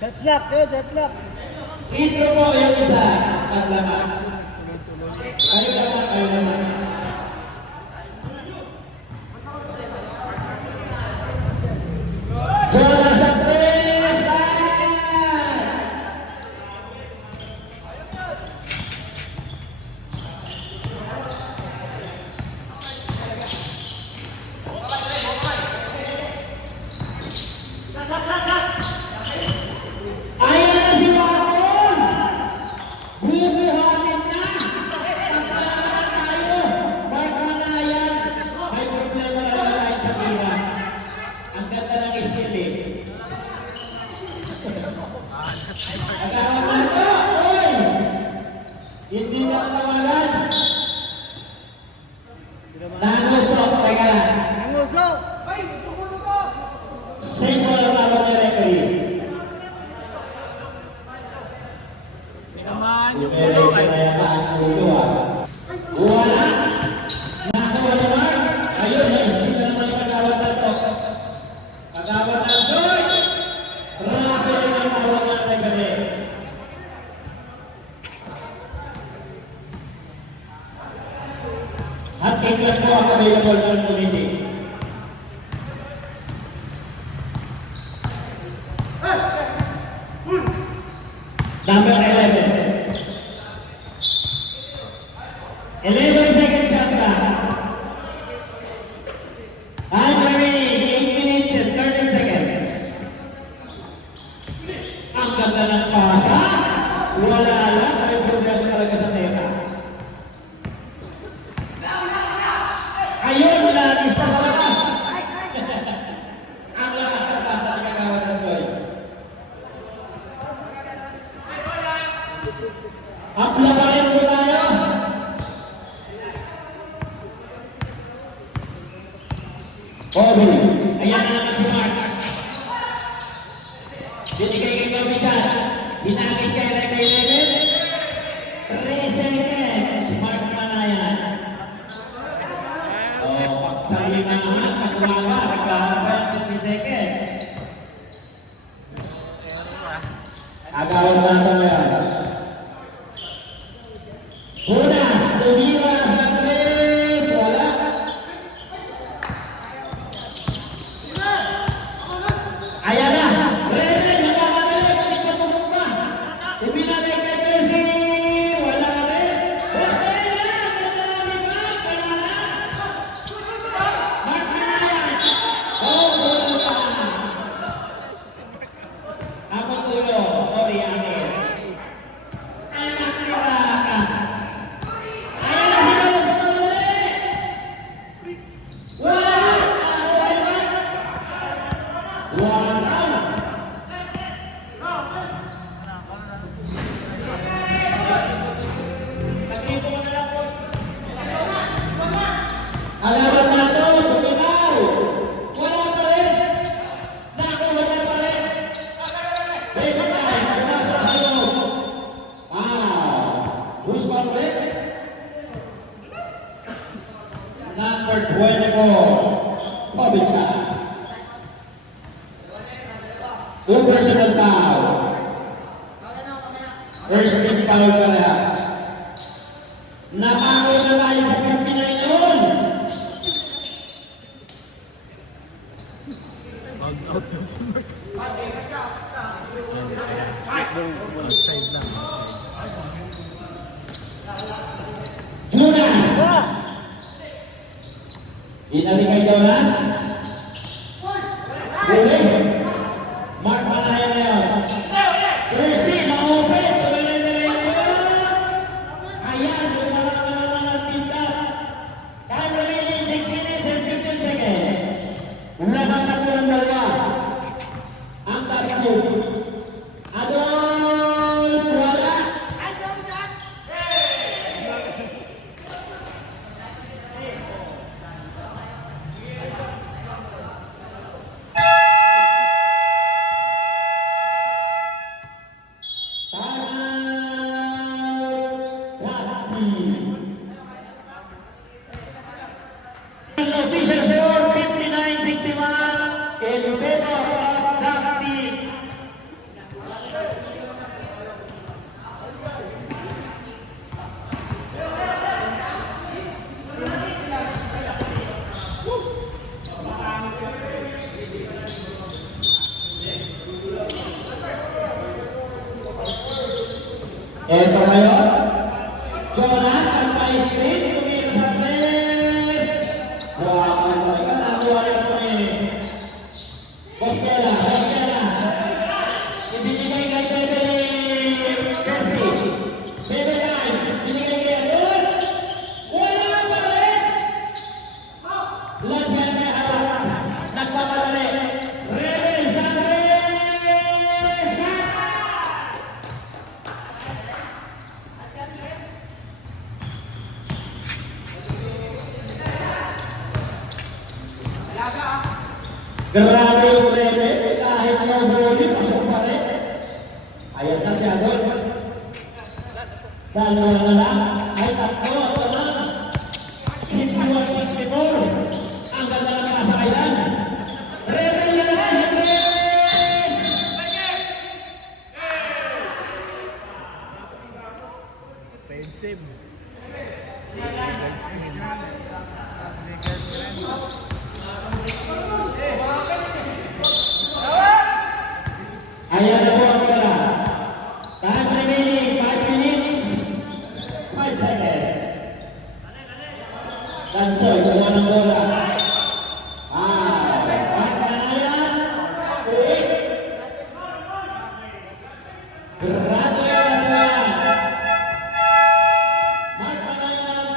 Set lock, eh, set lock. Intro po yung isa. ang laman. Tuloy-tuloy. Kayo naman, kayo naman. Jonas Andres! Ayan na si Wakon! Bubuhatin na! Pagpalaman tayo! Mark Manayan! May problema na naman tayo sa pira. Ang ganda ng isip eh. Agawan na ito! Oy! Hindi na katawagan! Nanusok! Teka lang! Nangusok! Simple ang tawag ni referee. Tinamaan yung Pero ulo ito kay na yata ang ulo ah. Wala! Nakuha naman! Ayun, na-isip na naman yung kagawad na ito. Kagawad na Soy! Rapi rin ang tawag ng referee. At tignan po ang available ng committee. Number 11. 11 seconds shot na. Time remaining 8 minutes and 30 seconds. Ang ganda ng pasa. Wala lang. May problema talaga sa teka. Ayun, nag-isa sa labas. Ang lakas ng pasa ni Kagawad ng Soy. Aplabahin mo tayo. Bobby, ayan na naman si Mark. Binigay kay Kapitan. Binagis kay Reka 11. 3 seconds. Mark Manayan. Pagsalinahan at umaga. Reklamo pa yan sa 3 seconds. Agawad natin ngayon. Bunas, tumira, Andres, wala. Ayan na, Rene, nagkamadali, bakit na tumumpa? Ibinalay kay Percy, wala rin. Okay na, ganda namin ba? Wala na. Mark Manayan. Puta. Ako tulo, sorry, Angel. Anak ni Baka. Alaban na ito, tuminaw! Wala pa rin! Nakuha na pa rin! Break time! Pumasok sa loob! Wow! Who's one break? Number 24, Pobica. Two personal foul. First team foul parehas. Napako na tayo sa 59 noon. Bag out na si Mark. Outside lang. Jonas! Inali kay Jonas. Huli. Mark Manayan na yun. Percy, na-open. Ayan, lumalak na naman ang tindak. Time remaining 6 minutes and 15 seconds. Lahat na po ng dalawa. Ang tatlo. Adol, wala. Official score 59-61 in favor of Rugby Eto ngayon, Jonas ang pa-screen, tumira sa press. Wow, talaga, nakuha niya po eh. Bostela. Ibinigay kay Bebe Percy. Bebe Time, binigay kay Adon. Wala pa rin. Lansya na harap. Nagpapadali. Rebel Sandres! Grabe yung Rebel. Kahit na huli, pasok pa rin. Ayan na si Adon. Dalawa na lang. Ay, tatlo. Naman. 61-64. Ang ganda ng nasa kay Lance. Rebel na naman. Hendrix! Offensive. Legal spin. Legal spin. Ayan na po ang pera. Time remaining, 5 minutes, 5 seconds. Dancer, kumuha ng bola. Mark Manayan, uwi. Graduate na po yan. Mark Manayan,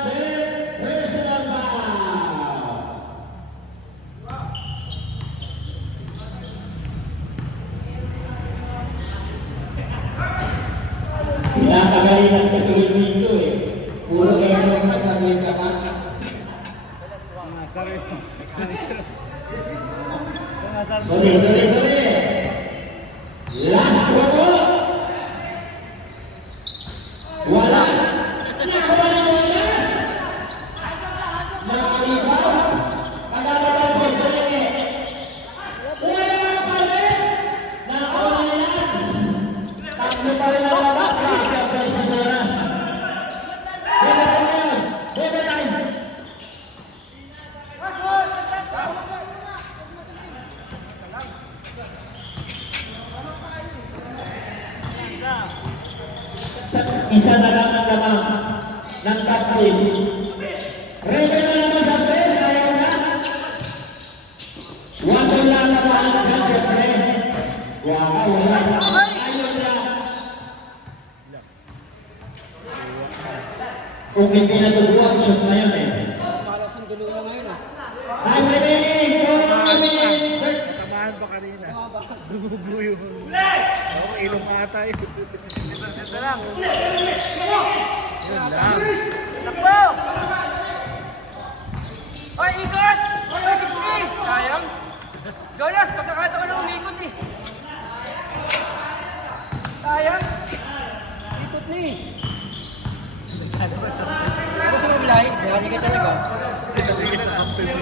personal foul. Pinapagaling ang patuloy dito eh. Puro kayo nung naglagoy ka pa. Sorry. Last go po. Wala. Nakuha ng bonus. Nakalibaw. Pagkakabat sa Brene. Wala pa rin. Nakuha ni Lance. Tatlo pa rin ang baba. Grabe ang pala si Jonas. Bebe time. Isa na lang ang lamang ng tatlin. Rebel na naman sa press. Ayaw na. Wala lang naman ang gadget, pre. Wala. Ayaw na. Kung hindi natubuhan, shoot na yun eh. Malas ang dulo na ngayon ah. Time remaining, 4 minutes. Tamahan ba kanina? Bumubuyo. Oo, ilong ata yun. Ito lang. Yun lang. Takbo! Oy, ikot! 160! Sayang. Jonas, pagkakataon na umikot eh. Sayang. Ikot ni. Ako sa mabilay, bayani ka talaga. Sige sa kampi mo.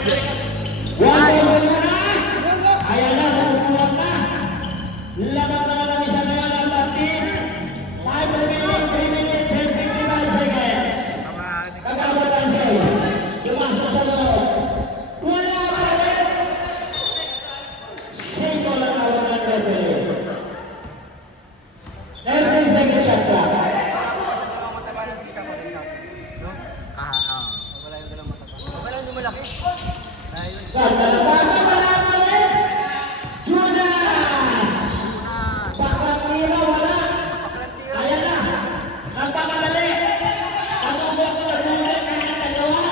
One ball na. Ayan na, mapupuwag na. Laban naman ang isa na yan ang tatlin. 5 remaining, 3 minutes and 55 seconds. Tamahan. Kagawad ang sa'yo. Pumasok sa loob. Wala pa rin. Single ang tawag ng referee. 13 seconds shot clock. Wala yung dalang mataba. Wala yung malaki. Ganda ng basa, wala pa rin. Jonas! Baklang tira, wala. Ayan na. Nagpapadali. Patubok ko nagbulit kanyang dalawa.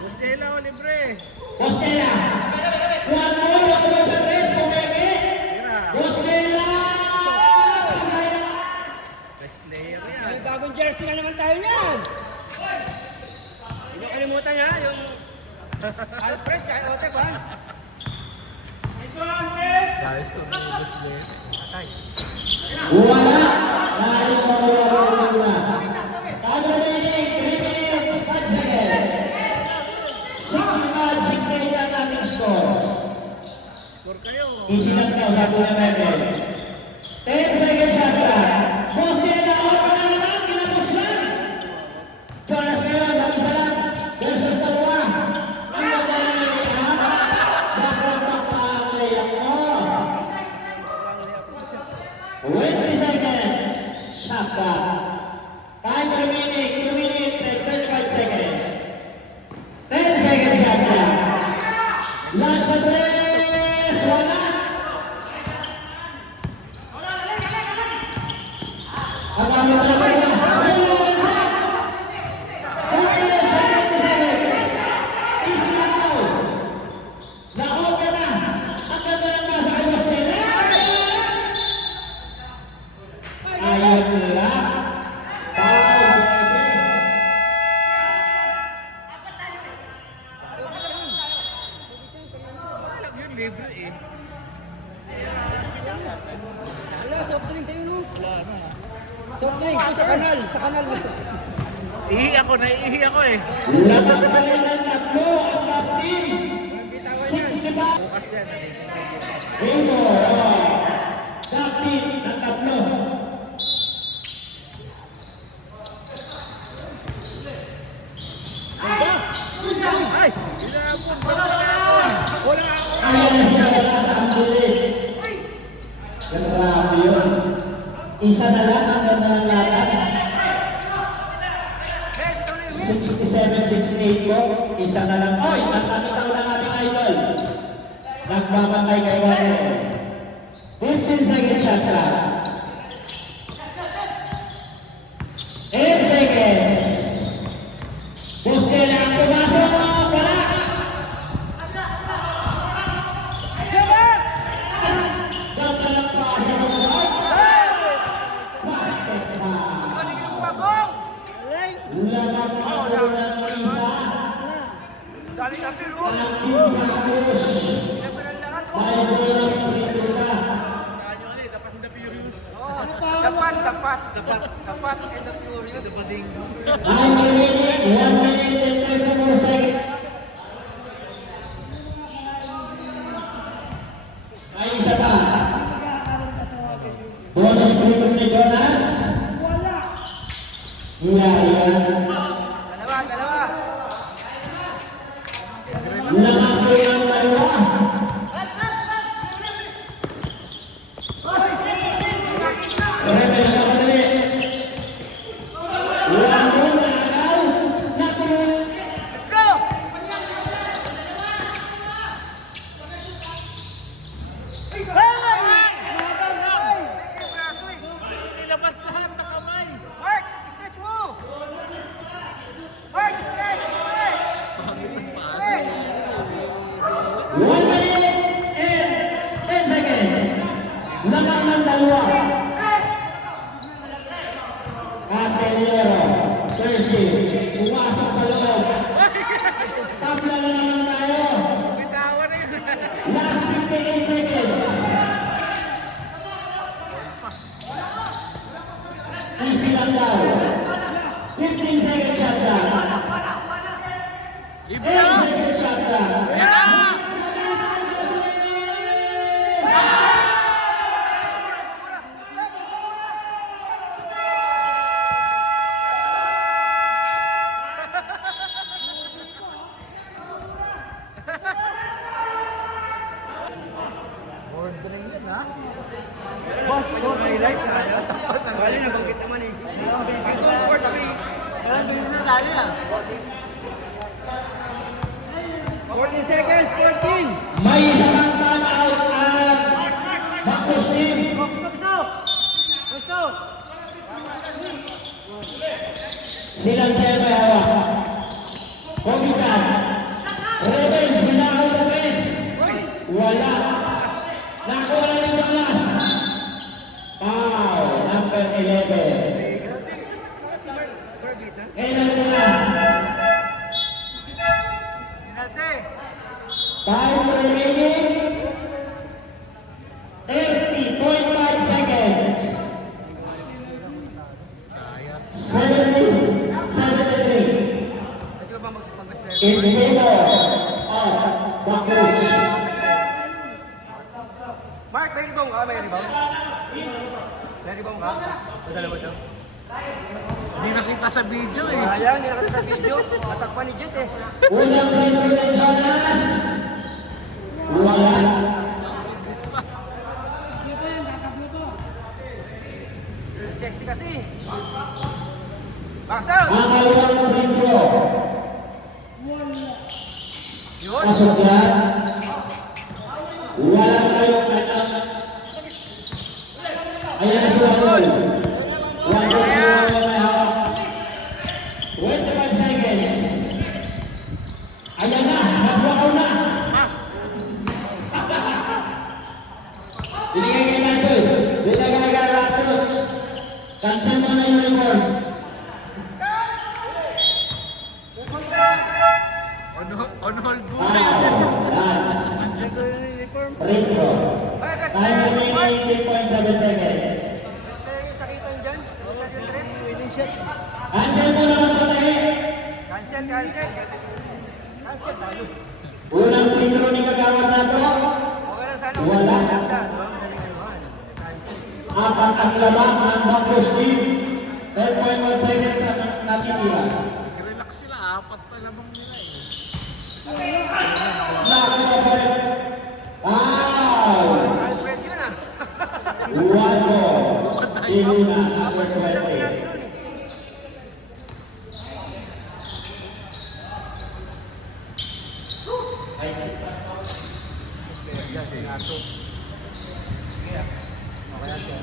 Busela o libre. Bostela. One more, over the press, kumeke. Tira. Bostela! Best player yan. May bagong jersey na naman tayo yan. Hindi kalimutan niya yung Alfred, kaya Otep ha. Guys, kung may best player. Atay. Wala. Dahil mawala ko na. Time remaining, 3 minutes, 5 seconds. 65-68 ang ating score. Score kayo. Easy lang daw, sabi na natin. 10 seconds shot clock. Bostela, open na naman, kinapos lang. Jonas ngayon, isa lang. Versus dalawa. Ang ganda ng layup. Baklang ang layup mo. 20 seconds. Shot clock. Ang gamit na ba na? May luwansa! 2 minutes and 20 seconds. Easy lang daw. Na-open na. Ang ganda ng nasa kay Boston. Ayun lang. Foul, baby. Yun, libre eh. Wala, soft drink sa'yo, no? Soft drink, sa kanal, sa kanal. Ihi ako, naiihi ako eh. Lamang pa rin ng tatlo ang top team. 65. Bukas yan. Ito, top team ng tatlo. Ay! Inabot! Wala ako! Ayaw na siya wala sa ambulis. Grabe yun. Isa na lang ang ganda ng laban. 67-68 po. Isa na lang. Oy, nakakita ko ng ating idol. Nagbabantay kay Wano. 15 seconds shot clock. 8 seconds. Buste na ang pumasok. Wala. Ganda ng pasa ng Wano. Basket ball. Ano yung pabong? Lamang ako ng isa. Dali ka, pero. Ating tapos. Pinapanan lahat, oh. May bonus free na. Dapat, and the furious. Dapating. 9 minutes, 1 minute and 24 seconds. May isa pa. Bonus free ni Jonas. Yan. Dalawa. Nakako yung dalawa. Rebel na madali. Wano na agaw. Nakulong. Go! Nilabas lahat na kamay. Mark, stretch mo! Mark, stretch! Stretch! 1 minute and 10 seconds. Nakak ng dalawa. Ateliero. Percy. Pumasok sa loob. Tabla na naman tayo. Bitawan na yun. Last 58 seconds. Easy lang daw. 15 seconds shot clock. 8 seconds shot clock. Highlight na. Bali na banggit naman eh. Second court 3. Kailan bilis na tayo ah. 14 seconds, 14. May isa pang time out at Marcos team. Silang siya may hawak. Komikan. Rebel, binakaw sa press. Wala. Nakuha na ni Jonas. Foul, number 11. Penalty na. Time remaining 80.5 seconds. 73 in favor of Bakus. Mark, may rebound ka? May rebound? May rebound ka? Dalawa daw. Hindi nakita sa video eh. Ayan, nilakad sa video. Matakpan ni Jet eh. Unang free throw ni Jonas. Wala. Sexy kasi. Baksaw! Pangalawang free throw. Yun. Pasok yan. Wala kayong anak. Ayan na si Wangol. may hawak. 25 seconds. Ayan na, nag-walk na. Binigay kay Michael. Binigay kay Michael. Cancel mo na yung uniform. On hold po. Dance. Free throw. Time remaining 8.7 seconds. Sakitan dyan. Cancel yung trip. Winning shot. Cancel mo na ng patahe. Cancel. Cancel talo. Unang free throw ni Kagawad na to. Okay lang sana. Wala. Siya, di ba? Madaling ayuhan. Cancel. Apat ang labak ng Bacchus team. 10.1 seconds ang natitira. Relax sila, apat pa lamang nila eh. Nakuha pa rin. Alfred yun ah. One more. Iluna. Number 20. Natin nun eh. Yan, sinato. Kaya siya.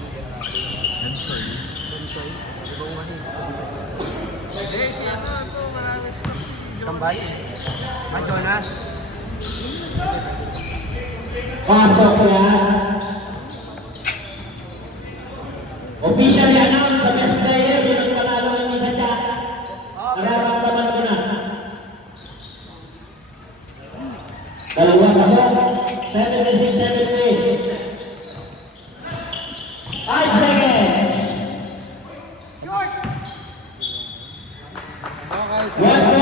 Ensoy. Bensoy. Ibawahin. Hindi, siya na ito. Maraming stock. Kambay. Jonas. Pasok yan. Officially announced sa best player. Yun ang panalo ng isa niya. Nararamdaman ko na. Dalawa pasok. 76-73. 5 seconds. Short! One